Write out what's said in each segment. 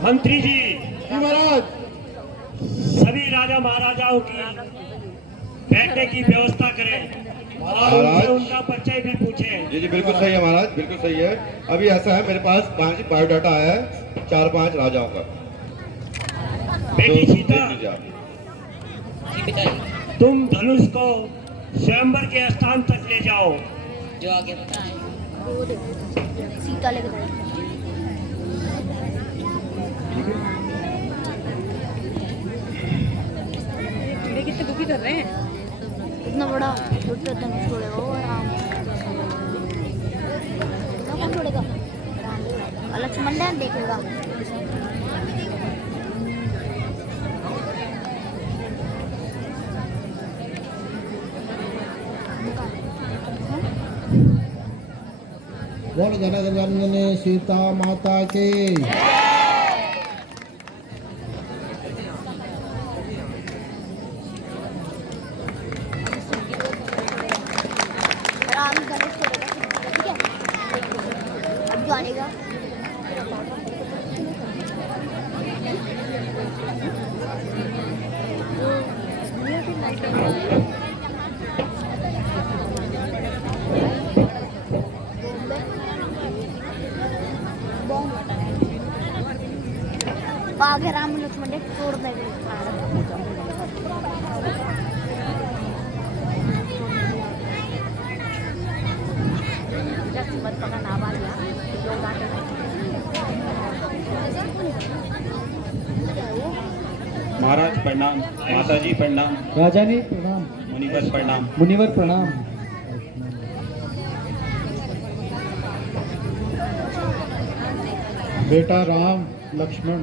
मंत्री जी महाराज। सभी राजा महाराजाओं की बैठने की व्यवस्था करें और उनका परिचय भी पूछें। जी जी बिल्कुल सही है महाराज, बिल्कुल सही है। अभी ऐसा है, मेरे पास 5 बायोडाटा आया है 4-5 राजाओं का। बेटी तो सीता, तुम धनुष को स्वयंवर के स्थान तक ले जाओ। जो आगे बताएं। सीता लेकर कितने दुखी कर रहे हैं। इतना बड़ा छोटा धनुष छोड़ेगा वो आराम कौन छोड़ेगा? लक्ष्मण डैन देखेगा। बोल जनक सीता माता की। आराम धनुष छोड़ेगा, ठीक है? अब जो आएगा आगे राम लक्ष्मण ने तोड़ देंगे। महाराज प्रणाम, माता जी प्रणाम, राजानी प्रणाम, मुनिवर प्रणाम। मुनिवर प्रणाम। बेटा राम लक्ष्मण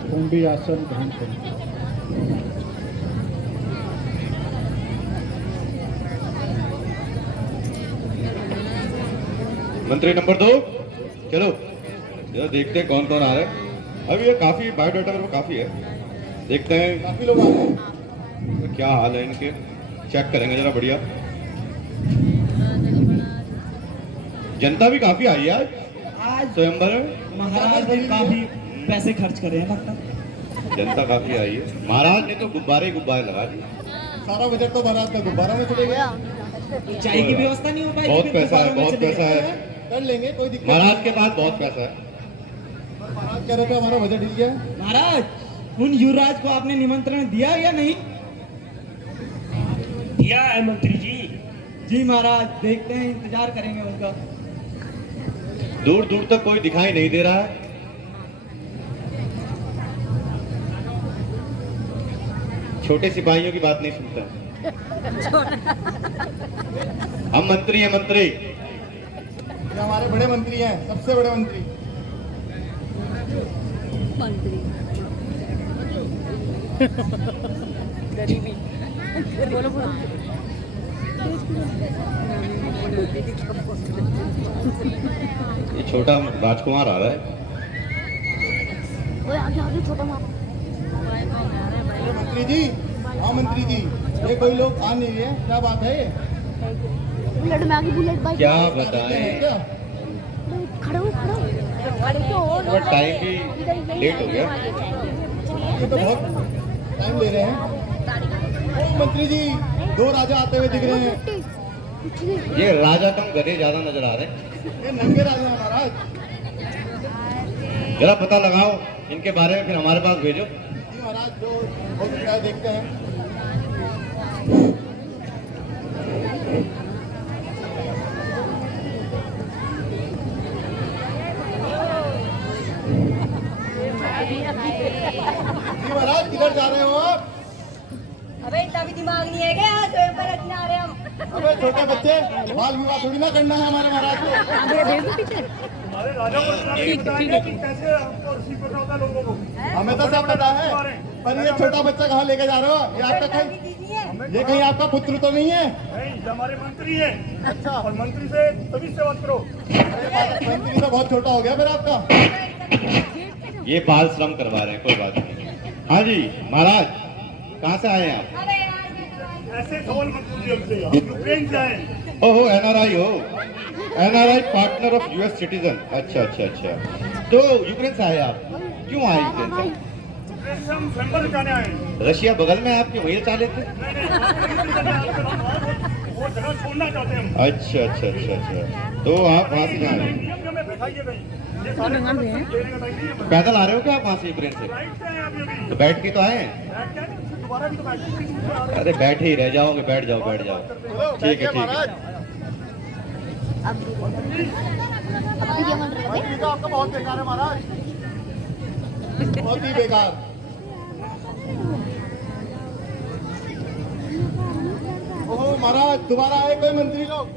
तुम भी आसन ग्रहण करो। मंत्री नंबर 2, चलो जरा देखते हैं कौन कौन आ रहा है। अभी ये काफी बायोडाटा मेरे को काफी है, देखते हैं काफी लोग आ रहे हैं तो क्या हाल है इनके, चेक करेंगे जरा। बढ़िया जनता भी काफी आई है आज स्वयंवर में। महाराज ने काफी पैसे खर्च करे हैं लगता है। जनता काफी आई है। महाराज ने तो गुब्बारे गुब्बारे लगा दिए, सारा बजट तो बारात का गुब्बारा में चले गया। चाय की व्यवस्था नहीं हो पाई। बहुत पैसा है, बहुत पैसा है। कर लेंगे, कोई दिक्कत महाराज के पास बहुत पैसा है। महाराज कह रहे थे हमारा बजट हिल गया। महाराज उन युवराज को आपने निमंत्रण दिया या नहीं? दिया है मंत्री जी। जी महाराज, देखते हैं, इंतजार करेंगे उनका। दूर दूर तक कोई दिखाई नहीं दे रहा है। छोटे सिपाहियों की बात नहीं सुनता। हम मंत्री हैं, मंत्री। ये हमारे बड़े मंत्री हैं, सबसे बड़े मंत्री। गरीबी बोलो बोलो। ये छोटा राजकुमार आ रहा है। वो आगे छोटा मार। मंत्री जी, हाँ मंत्री जी, ये कोई लोग आ नहीं रहे, क्या बात है? बुलेट में आगे बुलेट बाइक क्या बताएं, क्या खड़े हो थोड़ा टाइम भी लेट हो गया। ये तो बहुत टाइम ले रहे हैं। ओ मंत्री जी, 2 राजा आते हुए दिख रहे हैं। ये राजा कम गधे ज्यादा नजर आ रहे हैं। ये नंगे राजा हैं महाराज। जरा पता लगाओ इनके बारे में, फिर हमारे पास भेजो। जी महाराज, जो हो सकता है देखते हैं। जी महाराज, किधर जा रहे हो आप? अबे इतना भी दिमाग नहीं है क्या? स्वयं पर रखने आ रहे हम। अबे छोटे बच्चे, बाल विवाह थोड़ी ना करना है हमारे महाराज को। हमें तो सब पता है, पर ये छोटा बच्चा कहाँ लेके जा रहे हो? ये आपका ये कहीं आपका पुत्र तो नहीं है? नहीं, हमारे मंत्री है। अच्छा, और मंत्री से तभी से बात करो। अरे मंत्री तो बहुत छोटा हो गया फिर आपका। ये बाल श्रम करवा रहे हैं, कोई बात नहीं। हाँ जी महाराज, कहाँ से आए हैं आप? ऐसे सवाल मत पूछिए हमसे, हम यूक्रेन से आए। ओहो, एनआरआई हो, NRI partner of US citizen. अच्छा अच्छा अच्छा, तो यूक्रेन से आए आप? क्यों आई प्लेन से? हम स्वयंवर जाने आए हैं। रशिया बगल में है आपके, वहीं चले थे? वो जगह छोड़ना चाहते हैं हम। अच्छा अच्छा अच्छा अच्छा, तो आप वहाँ से जा रहे हैं? नियम में बैठाइए नहीं, ये सारे लेने का टाइम नहीं है। पैदल आ रहे हो क्या आप वहाँ से प्लेन से? फ्लाइट से हैं अभी अभी। तो बैठ के तो आए हैं? बैठ के दोबारा भी तो बैठ अरे बैठे ही रह जाओगे, बैठ जाओ बैठ जाओ। ठीक है ठीक है। अब भी क्या मन रहा है? तो आपका बहुत बेकार है महाराज, बहुत ही बेकार। ओहो महाराज, दोबारा आए कोई मंत्री लोग?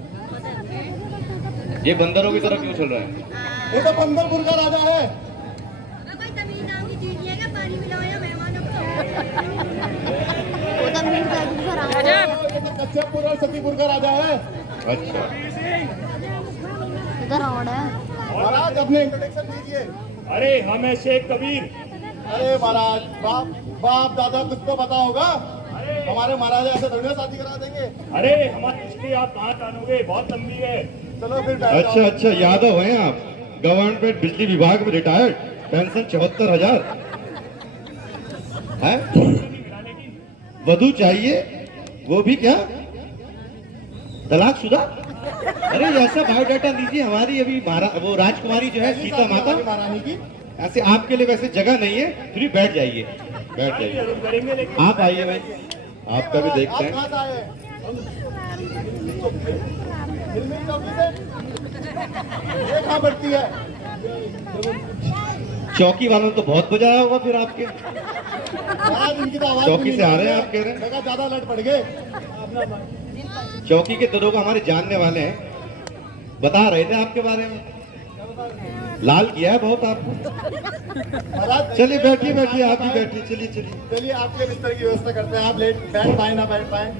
ये बंदरों की तरह क्यों चल रहा है? ये तो बंदरपुर का राजा है। कोई तमीज नाम की चीज नहीं है, पानी मिलाओ या मेहमानों को। वो तो मीर का दूसरा राजा। ये तो कच्छपपुर और सतीपुर का राजा है। अच्छा, इधर रावण है। महाराज अपने इंट्रोडक्शन दीजिए। अरे हमें शेख कबीर। अरे महाराज, बाप बाप दादा कुछ तो पता होगा। हमारे महाराजा ऐसे थोड़ी ना शादी करा देंगे। अरे हमारी हिस्ट्री आप कहाँ जानोगे, बहुत लंबी है। चलो फिर बैठ अच्छा जाओ। अच्छा, यादव हैं आप? गवर्नमेंट बिजली विभाग में रिटायर्ड, पेंशन 74,000 है? वधू चाहिए, वो भी क्या तलाकशुदा? अरे ऐसा बायोडाटा दीजिए। हमारी अभी वो राजकुमारी जो है सीता माता, महारानी की। ऐसे आपके लिए वैसे जगह नहीं है, फिर भी बैठ जाइए बैठ जाइए। जरूर करेंगे, लेकिन आप आइए भाई, आपका भी देखते आप हैं। कहाँ से आए हैं? फिल्मी चौकी से? ये कहाँ बढ़ती है? चौकी वालों ने तो बहुत बजाया होगा फिर आपके। महाराज इनकी तो आवाज चौकी भी से आ नहीं रहे हैं निकलती आप कह रहे हैं? है। जगह ज्यादा लट पड़ गए। चौकी के दरोगा हमारे जानने वाले हैं, बता रहे थे आपके बारे में। लाल किया है बहुत आपको। महाराज चलिए बैठिए बैठिए, आप भी बैठिए, चलिए चलिए। चलिए आपके बिस्तर की व्यवस्था करते हैं। आप बैठ पाए ना बैठ पाए।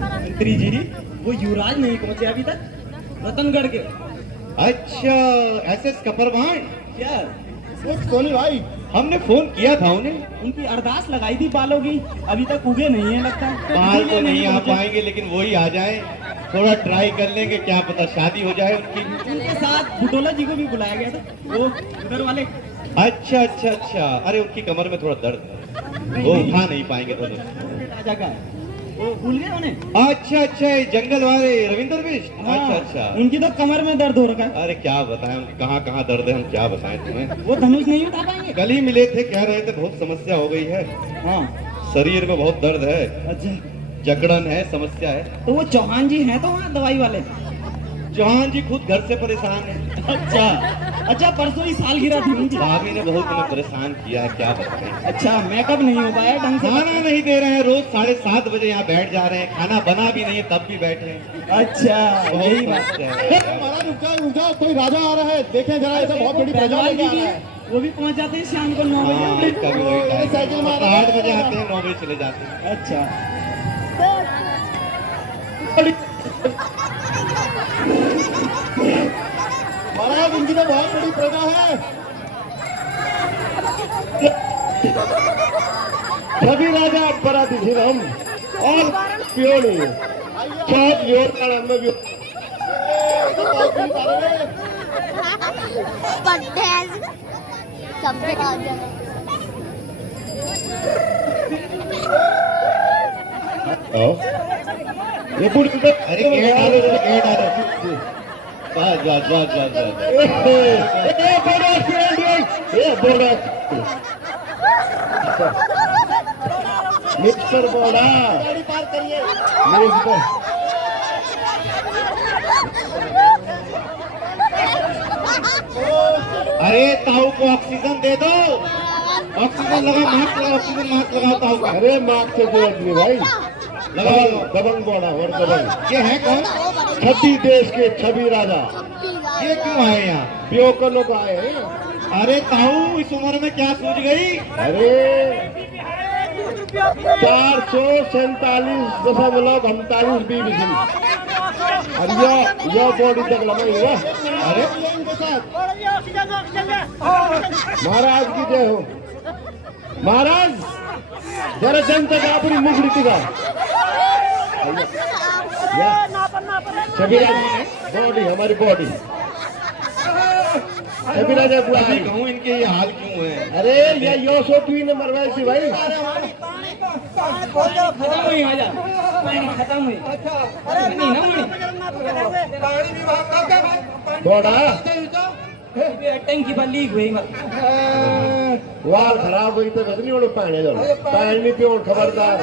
मंत्री जी, वो युवराज नहीं पहुंचे अभी तक रतनगढ़ के। अच्छा, एसएस कपरवान क्या सोनी भाई, हमने फोन किया था उन्हें। उनकी अरदास लगाई थी बालों की, अभी तक उगे नहीं है लगता है। बाल तो इसीलिए नहीं आ पहुंचे। पाएंगे, लेकिन वही आ जाए, थोड़ा ट्राई कर लेंगे, क्या पता शादी हो जाए उनकी। उनके साथ बुटोला जी को भी बुलाया गया था, वो उधर वाले। अच्छा अच्छा अच्छा, अरे उनकी कमर में थोड़ा दर्द है, वो उठा नहीं पाएंगे दोनों। राजा का है, वो भूल गए उन्हें। अच्छा अच्छा, ये जंगल वाले रविंदर बिष्ट। हाँ, अच्छा अच्छा, उनकी तो कमर में दर्द हो रखा है। अरे क्या बताएं, उनकी कहाँ कहाँ दर्द है, हम क्या बताएं तुम्हें। वो धनुष नहीं उठा पाएंगे। कल ही मिले थे, कह रहे थे बहुत समस्या हो गई है, हाँ शरीर में बहुत दर्द है, अच्छा, जकड़न है, समस्या है। तो वो चौहान जी हैं तो वहाँ दवाई वाले। चौहान जी खुद घर से परेशान है। अच्छा अच्छा, परसों ही सालगिरह थी उनकी। भाभी ने बहुत हमें परेशान किया है, क्या बताएं। अच्छा, मेकअप नहीं हो पाया ढंग से। खाना नहीं दे रहे हैं, रोज 7:30 बजे यहाँ बैठ जा रहे हैं, खाना बना भी नहीं है तब भी बैठे हैं। अच्छा, बहुत यही बात समस्या है। महाराज रुक जाओ, कोई राजा आ रहा है, देखें जरा, ऐसा बहुत बड़ी प्रजा बैजवाल लेके जी आ भी रहा है, है। वो भी पहुंच जाते हैं शाम को 9 हाँ, बजे। इसका भी वही टाइम साइकिल है। मारा 8 बजे आते हैं, 9 बजे चले जाते हैं। अच्छा, महाराज इनकी तो बहुत बड़ी प्रजा है। सभी राजा पराधीन हम और प्योनी बहुत जोर का हम लोग ये तो बहुत बड़ी तारीफ है। पट्टे ऐसे सब राजा। ये पूरी अरे गेट डालो, गेट डालो। बस बस बस बस बस। मिस्टर बोला गाड़ी पार करिए। अरे ताऊ को ऑक्सीजन दे दो, ऑक्सीजन लगा, मास्क लगा, ऑक्सीजन मास्क लगाओ ताऊ का। अरे मार्क्स से जरूरत नहीं भाई, लगाओ। दबंग बोला और दबंग ये है कौन? छठी देश के छवि राजा ये क्यों आए यहाँ? प्यो को लोग आए हैं। अरे ताऊ इस उम्र में क्या सूझ गई? अरे 447.45 बीबीसी और यह बॉडी तक लगा हुआ। अरे इनके साथ महाराज की जय हो। महाराज जरा जनता का अपनी मुखड़ी का सभी बॉडी, हमारी बॉडी अभी राजा बुआ अभी कहूँ इनके ये हाल क्यों है? अरे ये यो सो क्यों न मरवाई सी भाई खत्म हुई आजा पानी खत्म हुई नहीं ना मणि थोड़ा टंकी पर लीक हुई मत वाल खराब हुई तो नहीं उन्होंने पानी दो पानी नहीं पियो खबरदार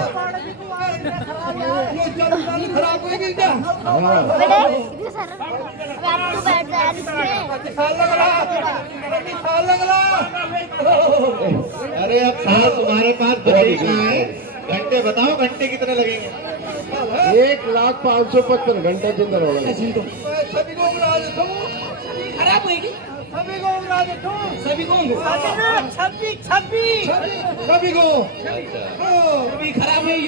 खराब हुई गई क्या हाँ बेटे इधर सर अबे आप तो बैठ जा यार इसमें अरे अब साहब तुम्हारे पास बड़ी कहाँ है? घंटे बताओ, घंटे कितने लगेंगे? 1,555 घंटे जिंदा हो गए खराब होगी सभी को कभी को अभी खराब होगी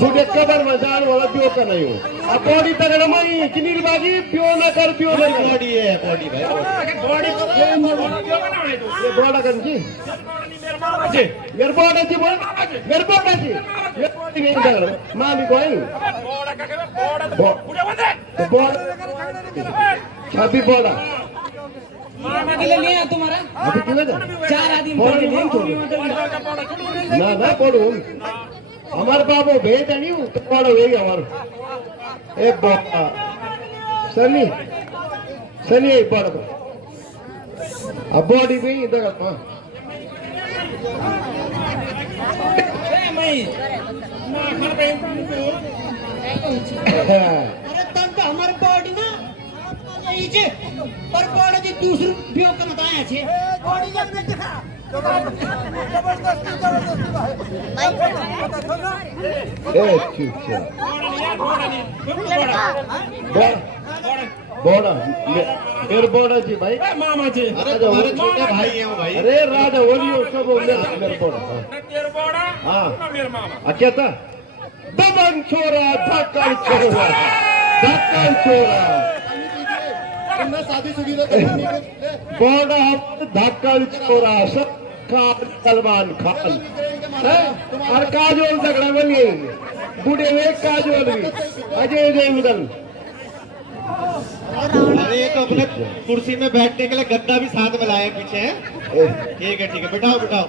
तुझे कबर में जान वाला पियो का नहीं हो अब बॉडी तगड़ मई किनी बाजी पियो ना कर पियो ना कर। बॉडी है, बॉडी भाई। ये बॉडा कर जी मेरे बॉडा जी बोल मेरे बॉडा जी ये बॉडी नहीं तगड़ मां भी कोई बॉडा छबी बॉडा के लिए लिया तुम्हारा अभी कितना जा 4 आदमी बॉडी नहीं छोड़ ना ना पड़ो हमारे बाबू भेज नहीं तो पड़ो यही हमारे ए बॉडा सनी सनी बॉडा अब बॉडी भी इधर का अरे तब तो हमारे बॉडी ना यही छे पर बॉडी जी दूसरे बियो का बताया छे बॉडी जब ने दिखा ए चुप बॉडा मेरे बॉडा जी भाई मामा जी अरे तुम्हारे छोटे भाई हैं वो भाई। अरे राजा बोलियो सब मेरे बॉडा तेरे बड़ा हाँ ना मेरे मामा क्या था दबंग छोरा धक्कन छोरा धक्कन छोरा शादी बॉडा धक्कन छोरा सब खान सलमान खान और काजोल झगड़ा बनी बूढ़े में काजोल भी अजय देवगन अरे ये तो अपने कुर्सी में बैठने के लिए गद्दा भी साथ में लाए पीछे हैं। ठीक है, बिठाओ बिठाओ।